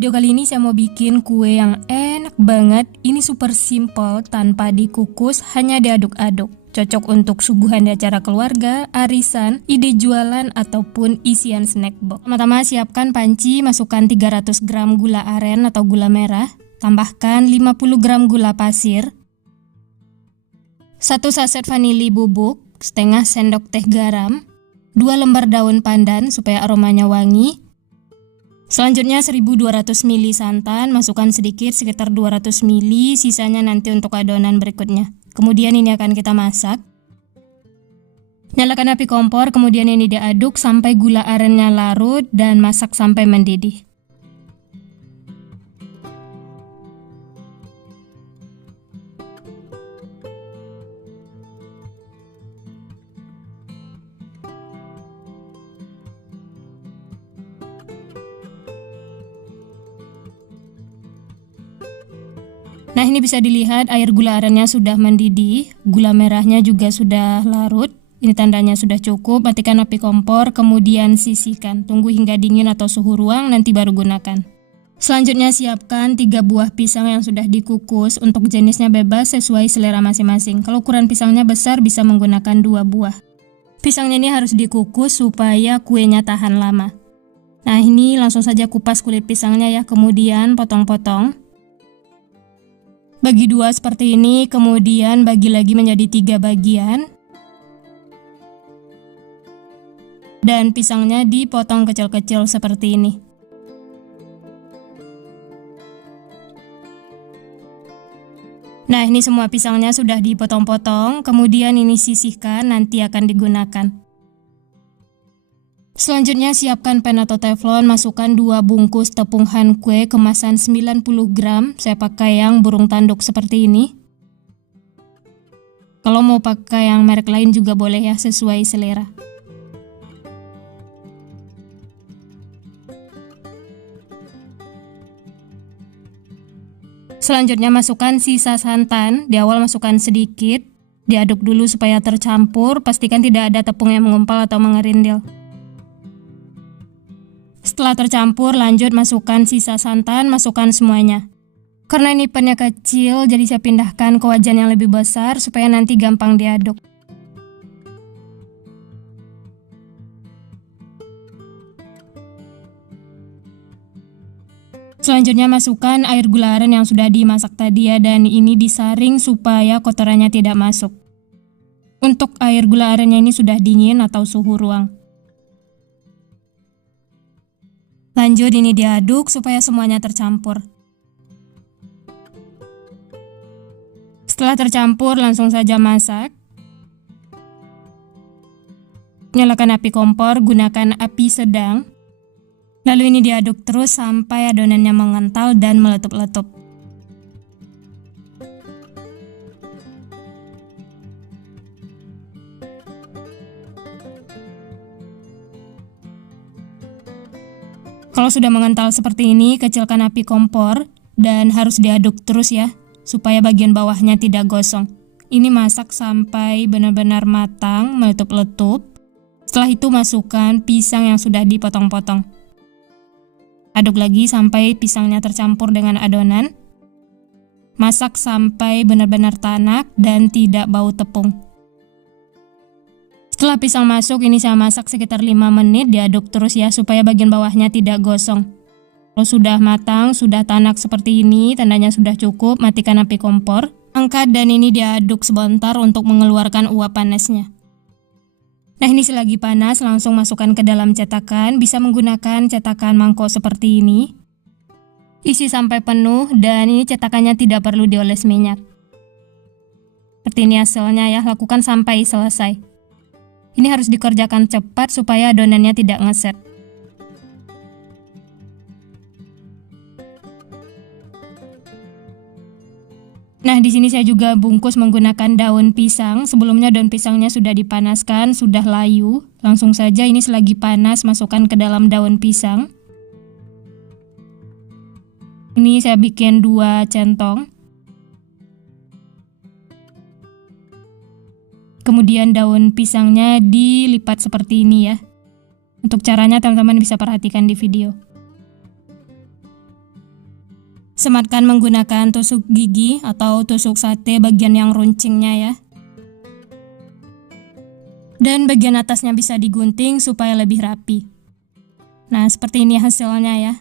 Video kali ini saya mau bikin kue yang enak banget. Ini super simple, tanpa dikukus, hanya diaduk-aduk. Cocok untuk suguhan di acara keluarga, arisan, ide jualan, ataupun isian snack box. Pertama-tama siapkan panci, masukkan 300 gram gula aren atau gula merah. Tambahkan 50 gram gula pasir, 1 saset vanili bubuk, setengah sendok teh garam, 2 lembar daun pandan supaya aromanya wangi. Selanjutnya 1200 ml santan, masukkan sedikit sekitar 200 ml, sisanya nanti untuk adonan berikutnya. Kemudian ini akan kita masak. Nyalakan api kompor, kemudian ini diaduk sampai gula arennya larut dan masak sampai mendidih. Nah, ini bisa dilihat air gula arennya sudah mendidih, gula merahnya juga sudah larut. Ini tandanya sudah cukup. Matikan api kompor, kemudian sisihkan. Tunggu hingga dingin atau suhu ruang, nanti baru gunakan. Selanjutnya siapkan 3 buah pisang yang sudah dikukus. Untuk jenisnya bebas sesuai selera masing-masing. Kalau ukuran pisangnya besar bisa menggunakan 2 buah. Pisangnya ini harus dikukus supaya kuenya tahan lama. Nah, ini langsung saja kupas kulit pisangnya ya, kemudian potong-potong. Bagi 2 seperti ini, kemudian bagi lagi menjadi 3 bagian. Dan pisangnya dipotong kecil-kecil seperti ini. Nah, ini semua pisangnya sudah dipotong-potong, kemudian ini sisihkan, nanti akan digunakan. Selanjutnya siapkan pan atau teflon, masukkan 2 bungkus tepung han kue kemasan 90 gram. Saya pakai yang burung tanduk seperti ini. Kalau mau pakai yang merek lain juga boleh ya, sesuai selera. Selanjutnya masukkan sisa santan, di awal masukkan sedikit, diaduk dulu supaya tercampur, pastikan tidak ada tepung yang mengumpal atau mengerindil. Setelah tercampur, lanjut masukkan sisa santan, masukkan semuanya. Karena ini pannya kecil, jadi saya pindahkan ke wajan yang lebih besar supaya nanti gampang diaduk. Selanjutnya masukkan air gula aren yang sudah dimasak tadi ya, dan ini disaring supaya kotorannya tidak masuk. Untuk air gula arennya ini sudah dingin atau suhu ruang. Lanjut ini diaduk supaya semuanya tercampur. Setelah tercampur langsung saja masak. Nyalakan api kompor, gunakan api sedang. Lalu ini diaduk terus sampai adonannya mengental dan meletup-letup. Kalau sudah mengental seperti ini, kecilkan api kompor dan harus diaduk terus ya, supaya bagian bawahnya tidak gosong. Ini masak sampai benar-benar matang, meletup-letup. Setelah itu masukkan pisang yang sudah dipotong-potong. Aduk lagi sampai pisangnya tercampur dengan adonan. Masak sampai benar-benar tanak dan tidak bau tepung. Setelah pisang masuk, ini saya masak sekitar 5 menit, diaduk terus ya supaya bagian bawahnya tidak gosong. Kalau sudah matang, sudah tanak seperti ini, tandanya sudah cukup, matikan api kompor. Angkat dan ini diaduk sebentar untuk mengeluarkan uap panasnya. Nah, ini selagi panas langsung masukkan ke dalam cetakan, bisa menggunakan cetakan mangkok seperti ini. Isi sampai penuh dan ini cetakannya tidak perlu dioles minyak. Seperti ini hasilnya ya, lakukan sampai selesai. Ini harus dikerjakan cepat supaya adonannya tidak ngeset. Nah, di sini saya juga bungkus menggunakan daun pisang. Sebelumnya daun pisangnya sudah dipanaskan, sudah layu. Langsung saja ini selagi panas masukkan ke dalam daun pisang. Ini saya bikin 2 centong. Kemudian daun pisangnya dilipat seperti ini ya. Untuk caranya teman-teman bisa perhatikan di video. Sematkan menggunakan tusuk gigi atau tusuk sate bagian yang runcingnya ya. Dan bagian atasnya bisa digunting supaya lebih rapi. Nah, seperti ini hasilnya ya.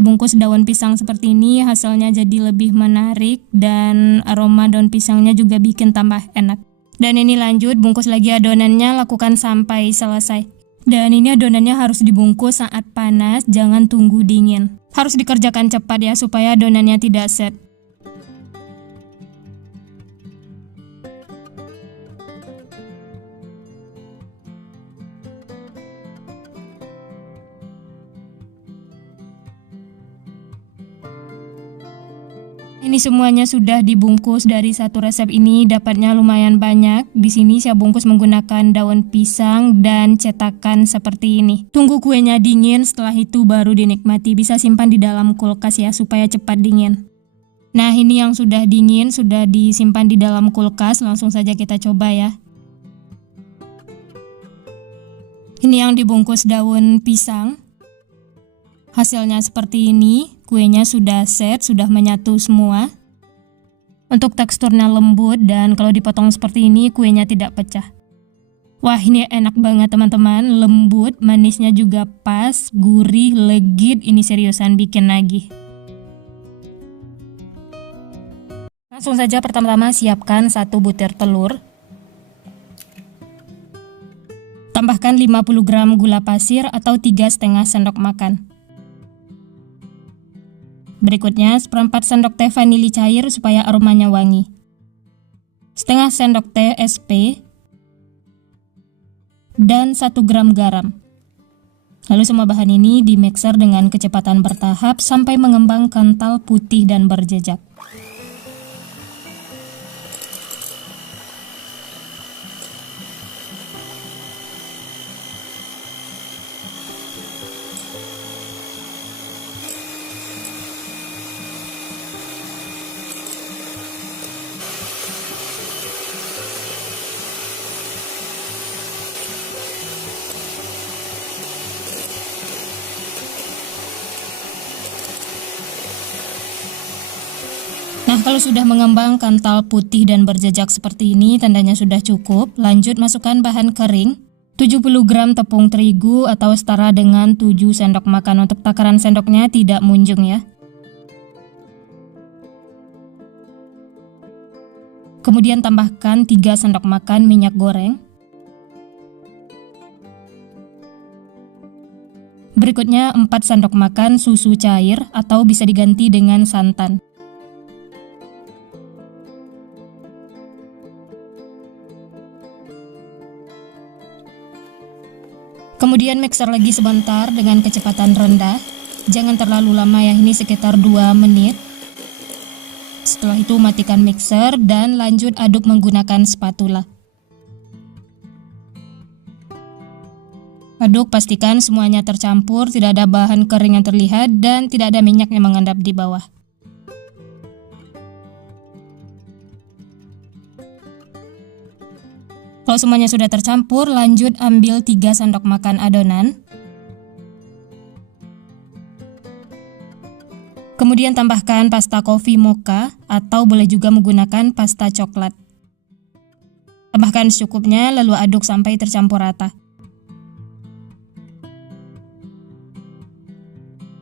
Dibungkus daun pisang seperti ini, hasilnya jadi lebih menarik dan aroma daun pisangnya juga bikin tambah enak. Dan ini lanjut, bungkus lagi adonannya, lakukan sampai selesai. Dan ini adonannya harus dibungkus saat panas, jangan tunggu dingin. Harus dikerjakan cepat ya, supaya adonannya tidak set. Ini semuanya sudah dibungkus. Dari satu resep ini dapatnya lumayan banyak. Di sini saya bungkus menggunakan daun pisang dan cetakan seperti ini. Tunggu kuenya dingin, setelah itu baru dinikmati. Bisa simpan di dalam kulkas ya supaya cepat dingin. Nah, ini yang sudah dingin, sudah disimpan di dalam kulkas. Langsung saja kita coba ya. Ini yang dibungkus daun pisang. Hasilnya seperti ini. Kuenya sudah set, sudah menyatu semua. Untuk teksturnya lembut dan kalau dipotong seperti ini kuenya tidak pecah. Wah, ini enak banget teman-teman, lembut, manisnya juga pas, gurih, legit, ini seriusan bikin nagih. Langsung saja pertama-tama siapkan 1 butir telur. Tambahkan 50 gram gula pasir atau 3,5 sendok makan. Berikutnya, seperempat sendok teh vanili cair supaya aromanya wangi. Setengah sendok teh SP. Dan 1 gram garam. Lalu semua bahan ini dimixer dengan kecepatan bertahap sampai mengembang kental putih dan berjejak. Nah, kalau sudah mengembang kental putih dan berjejak seperti ini, tandanya sudah cukup. Lanjut masukkan bahan kering. 70 gram tepung terigu atau setara dengan 7 sendok makan. Untuk takaran sendoknya tidak munjung ya. Kemudian tambahkan 3 sendok makan minyak goreng. Berikutnya 4 sendok makan susu cair atau bisa diganti dengan santan. Kemudian mixer lagi sebentar dengan kecepatan rendah. Jangan terlalu lama ya, ini sekitar 2 menit. Setelah itu matikan mixer dan lanjut aduk menggunakan spatula. Aduk, pastikan semuanya tercampur, tidak ada bahan kering yang terlihat dan tidak ada minyak yang mengendap di bawah. Kalau semuanya sudah tercampur, lanjut ambil 3 sendok makan adonan. Kemudian tambahkan pasta coffee mocha atau boleh juga menggunakan pasta coklat. Tambahkan secukupnya lalu aduk sampai tercampur rata.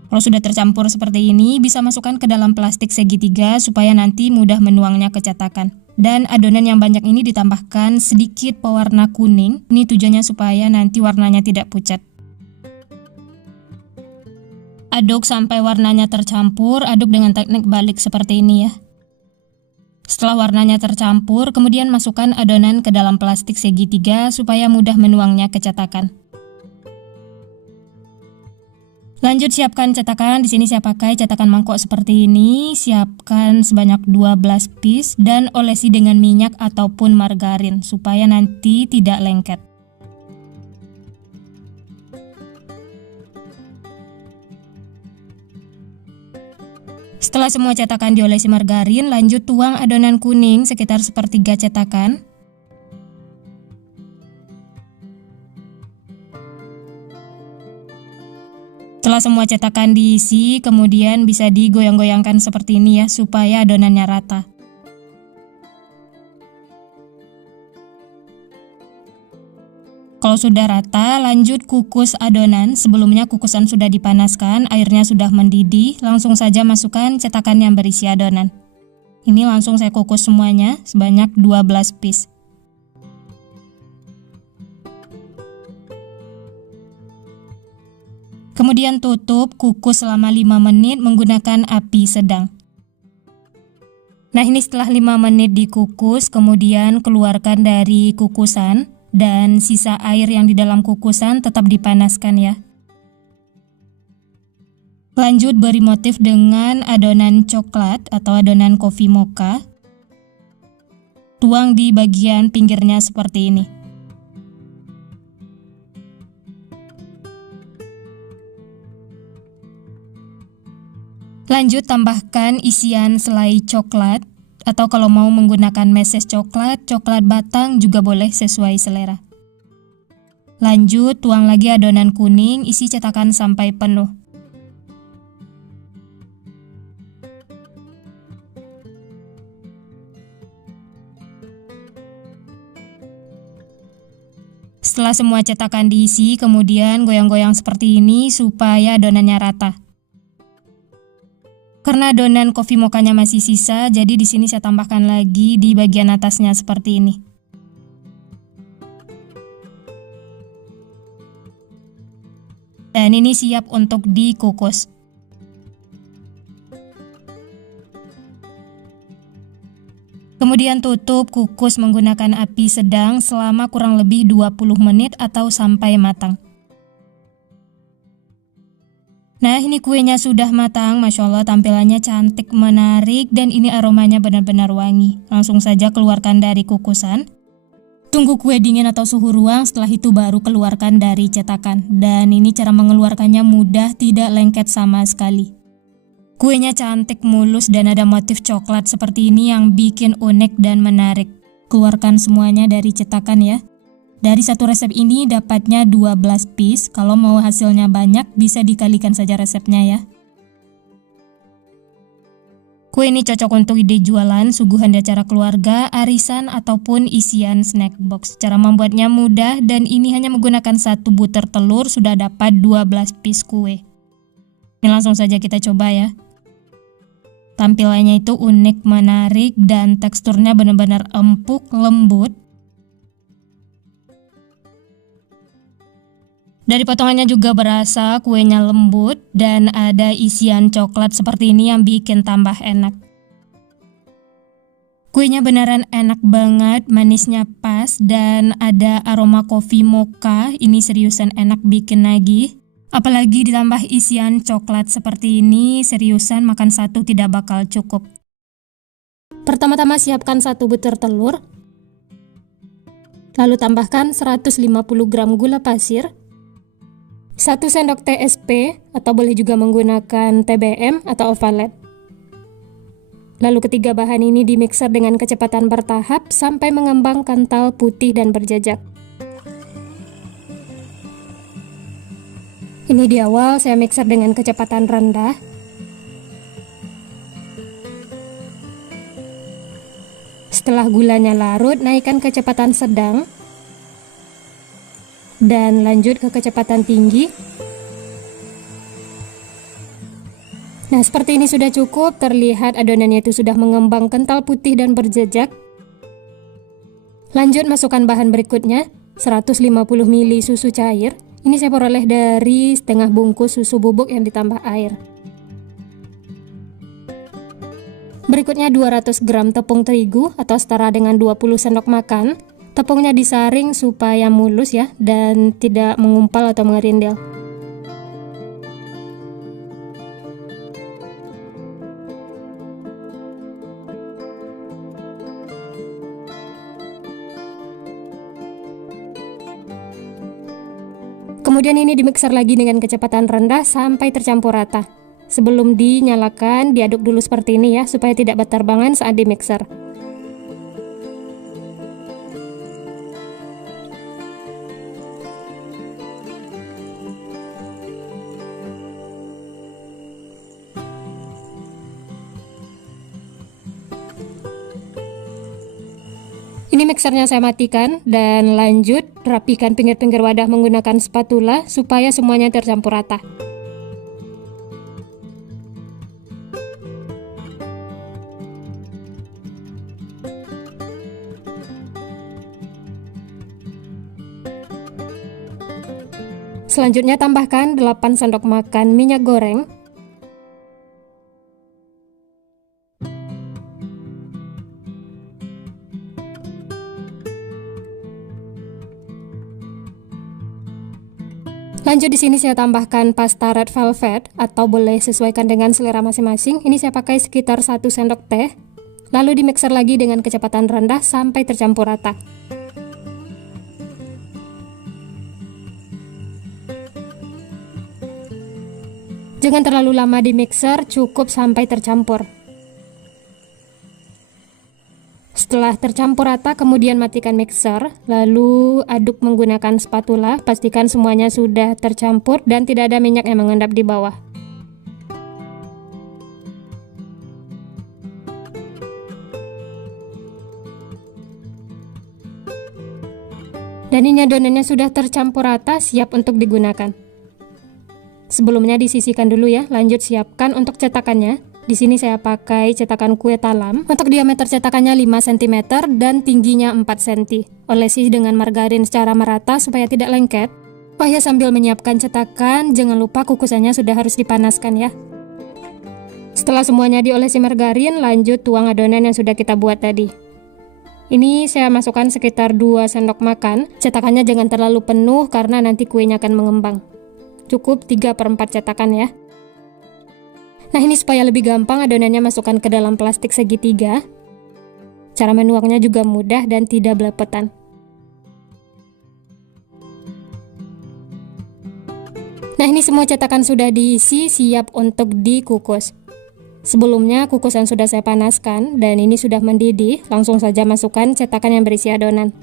Kalau sudah tercampur seperti ini, bisa masukkan ke dalam plastik segitiga supaya nanti mudah menuangnya ke cetakan. Dan adonan yang banyak ini ditambahkan sedikit pewarna kuning. Ini tujuannya supaya nanti warnanya tidak pucat. Aduk sampai warnanya tercampur, aduk dengan teknik balik seperti ini ya. Setelah warnanya tercampur, kemudian masukkan adonan ke dalam plastik segitiga supaya mudah menuangnya ke cetakan. Lanjut siapkan cetakan. Di sini saya pakai cetakan mangkok seperti ini. Siapkan sebanyak 12 piece dan olesi dengan minyak ataupun margarin supaya nanti tidak lengket. Setelah semua cetakan diolesi margarin, lanjut tuang adonan kuning sekitar sepertiga cetakan. Setelah Setelah semua cetakan diisi, kemudian bisa digoyang-goyangkan seperti ini ya, supaya adonannya rata. Kalau sudah rata, lanjut kukus adonan. Sebelumnya kukusan sudah dipanaskan, airnya sudah mendidih, langsung saja masukkan cetakan yang berisi adonan. Ini langsung saya kukus semuanya, sebanyak 12 piece. Kemudian tutup, kukus selama 5 menit menggunakan api sedang. Nah ini setelah 5 menit dikukus, kemudian keluarkan dari kukusan. Dan sisa air yang di dalam kukusan tetap dipanaskan ya. Lanjut beri motif dengan adonan coklat atau adonan coffee mocha. Tuang di bagian pinggirnya seperti ini. Lanjut tambahkan isian selai coklat. Atau kalau mau menggunakan meses coklat, coklat batang juga boleh sesuai selera. Lanjut tuang lagi adonan kuning, isi cetakan sampai penuh. Setelah semua cetakan diisi, kemudian goyang-goyang seperti ini supaya adonannya rata. Karena adonan coffee mochanya masih sisa, jadi di sini saya tambahkan lagi di bagian atasnya seperti ini. Dan ini siap untuk dikukus. Kemudian tutup, kukus menggunakan api sedang selama kurang lebih 20 menit atau sampai matang. Nah ini kuenya sudah matang, Masya Allah tampilannya cantik, menarik, dan ini aromanya benar-benar wangi. Langsung saja keluarkan dari kukusan. Tunggu kue dingin atau suhu ruang, setelah itu baru keluarkan dari cetakan. Dan ini cara mengeluarkannya mudah, tidak lengket sama sekali. Kuenya cantik, mulus, dan ada motif coklat seperti ini yang bikin unik dan menarik. Keluarkan semuanya dari cetakan ya. Dari satu resep ini dapatnya 12 piece, kalau mau hasilnya banyak bisa dikalikan saja resepnya ya. Kue ini cocok untuk ide jualan, suguhan di acara keluarga, arisan, ataupun isian snack box. Cara membuatnya mudah dan ini hanya menggunakan 1 butir telur sudah dapat 12 piece kue. Ini langsung saja kita coba ya. Tampilannya itu unik, menarik, dan teksturnya benar-benar empuk, lembut. Dari potongannya juga berasa kuenya lembut dan ada isian coklat seperti ini yang bikin tambah enak. Kuenya beneran enak banget, manisnya pas dan ada aroma coffee mocha. Ini seriusan enak bikin nagih. Apalagi ditambah isian coklat seperti ini, seriusan makan satu tidak bakal cukup. Pertama-tama siapkan 1 butir telur. Lalu tambahkan 150 gram gula pasir. 1 sendok teh SP atau boleh juga menggunakan TBM atau ovalet. Lalu ketiga bahan ini dimixer dengan kecepatan bertahap sampai mengembang kental, putih, dan berjejak. Ini di awal saya mixer dengan kecepatan rendah. Setelah gulanya larut, naikkan kecepatan sedang. Dan lanjut ke kecepatan tinggi. Nah seperti ini sudah cukup, terlihat adonannya itu sudah mengembang kental, putih, dan berjejak. Lanjut masukkan bahan berikutnya, 150 ml susu cair. Ini saya peroleh dari setengah bungkus susu bubuk yang ditambah air. Berikutnya 200 gram tepung terigu atau setara dengan 20 sendok makan. Tepungnya disaring supaya mulus ya dan tidak mengumpal atau mengerindil. Kemudian ini dimixer lagi dengan kecepatan rendah sampai tercampur rata. Sebelum dinyalakan, diaduk dulu seperti ini ya supaya tidak berterbangan saat dimixer. Ini mixernya saya matikan dan lanjut rapikan pinggir-pinggir wadah menggunakan spatula supaya semuanya tercampur rata. Selanjutnya tambahkan 8 sendok makan minyak goreng. Lanjut di sini saya tambahkan pasta red velvet atau boleh sesuaikan dengan selera masing-masing. Ini saya pakai sekitar 1 sendok teh. Lalu dimixer lagi dengan kecepatan rendah sampai tercampur rata. Jangan terlalu lama di mixer, cukup sampai tercampur. Setelah tercampur rata, kemudian matikan mixer, lalu aduk menggunakan spatula. Pastikan semuanya sudah tercampur dan tidak ada minyak yang mengendap di bawah. Dan ini adonannya sudah tercampur rata, siap untuk digunakan. Sebelumnya disisihkan dulu ya, lanjut siapkan untuk cetakannya. Di sini saya pakai cetakan kue talam. Untuk diameter cetakannya 5 cm dan tingginya 4 cm. Olesi dengan margarin secara merata supaya tidak lengket. Oh ya, sambil menyiapkan cetakan, jangan lupa kukusannya sudah harus dipanaskan ya. Setelah semuanya diolesi margarin, lanjut tuang adonan yang sudah kita buat tadi. Ini saya masukkan sekitar 2 sendok makan. Cetakannya jangan terlalu penuh karena nanti kuenya akan mengembang. Cukup 3/4 cetakan ya. Nah, ini supaya lebih gampang adonannya masukkan ke dalam plastik segitiga. Cara menuangnya juga mudah dan tidak belepetan. Nah, ini semua cetakan sudah diisi, siap untuk dikukus. Sebelumnya kukusan sudah saya panaskan dan ini sudah mendidih. Langsung saja masukkan cetakan yang berisi adonan.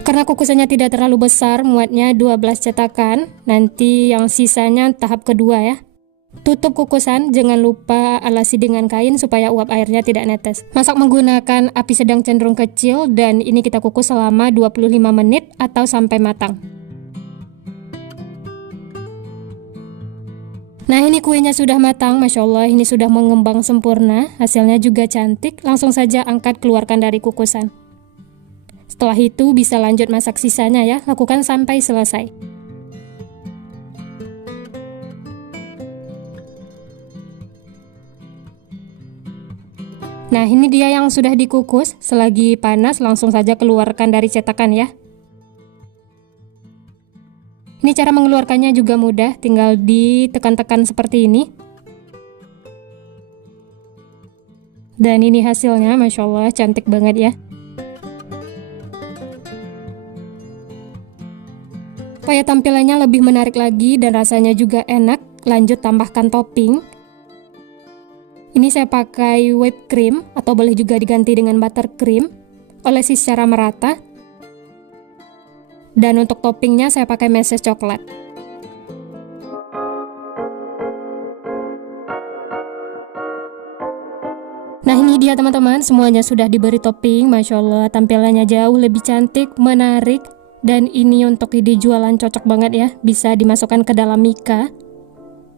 Karena kukusannya tidak terlalu besar, muatnya 12 cetakan. Nanti yang sisanya tahap kedua ya. Tutup kukusan, jangan lupa alasi dengan kain supaya uap airnya tidak netes. Masak menggunakan api sedang cenderung kecil dan ini kita kukus selama 25 menit atau sampai matang. Nah, ini kuenya sudah matang, Masya Allah, ini sudah mengembang sempurna. Hasilnya juga cantik, langsung saja angkat keluarkan dari kukusan. Setelah itu bisa lanjut masak sisanya ya, lakukan sampai selesai. Nah, ini dia yang sudah dikukus, selagi panas langsung saja keluarkan dari cetakan ya. Ini cara mengeluarkannya juga mudah, tinggal ditekan-tekan seperti ini. Dan ini hasilnya, Masya Allah, cantik banget ya. Supaya tampilannya lebih menarik lagi dan rasanya juga enak, lanjut tambahkan topping. Ini saya pakai whipped cream atau boleh juga diganti dengan buttercream. Olesi secara merata. Dan untuk toppingnya saya pakai meses coklat. Nah, ini dia teman-teman, semuanya sudah diberi topping. Masya Allah, tampilannya jauh lebih cantik, menarik. Dan ini untuk ide jualan cocok banget ya, bisa dimasukkan ke dalam mika.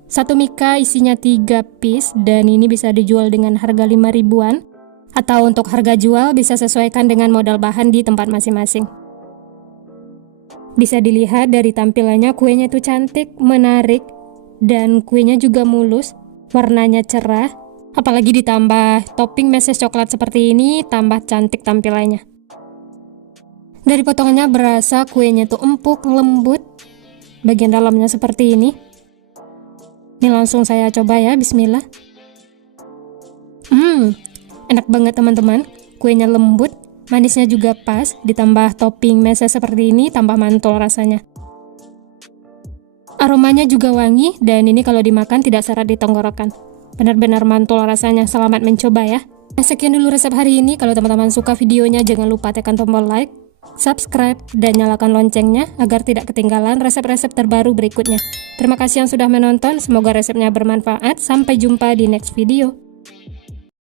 Satu mika isinya 3 piece dan ini bisa dijual dengan harga 5 ribuan. Atau untuk harga jual bisa sesuaikan dengan modal bahan di tempat masing-masing. Bisa dilihat dari tampilannya, kuenya itu cantik, menarik, dan kuenya juga mulus, warnanya cerah. Apalagi ditambah topping meses coklat seperti ini, tambah cantik tampilannya. Dari potongannya berasa kuenya tuh empuk, lembut. Bagian dalamnya seperti ini. Ini langsung saya coba ya, bismillah. Enak banget teman-teman. Kuenya lembut, manisnya juga pas, ditambah topping meses seperti ini, tambah mantul rasanya. Aromanya juga wangi, dan ini kalau dimakan tidak seret di tenggorokan. Benar-benar mantul rasanya, selamat mencoba ya. Nah, sekian dulu resep hari ini. Kalau teman-teman suka videonya, jangan lupa tekan tombol like, subscribe, dan nyalakan loncengnya agar tidak ketinggalan resep-resep terbaru berikutnya. Terima kasih yang sudah menonton, semoga resepnya bermanfaat. Sampai jumpa di next video.